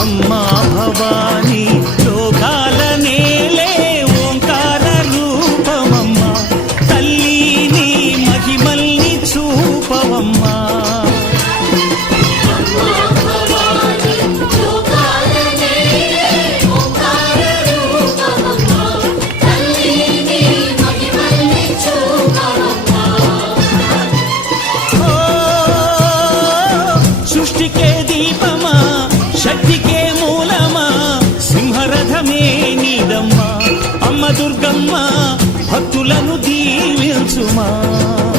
అమ్మా భవానీ లోకాల నేలే ఓంకార రూపమమ్మా తల్లి నీ మహిమల్ని చూపవమ్మా సృష్టికే దీపమా శక్తికే మూలమా సింహరథమే నీదమ్మా అమ్మ దుర్గమ్మ భక్తులను దీవించుమా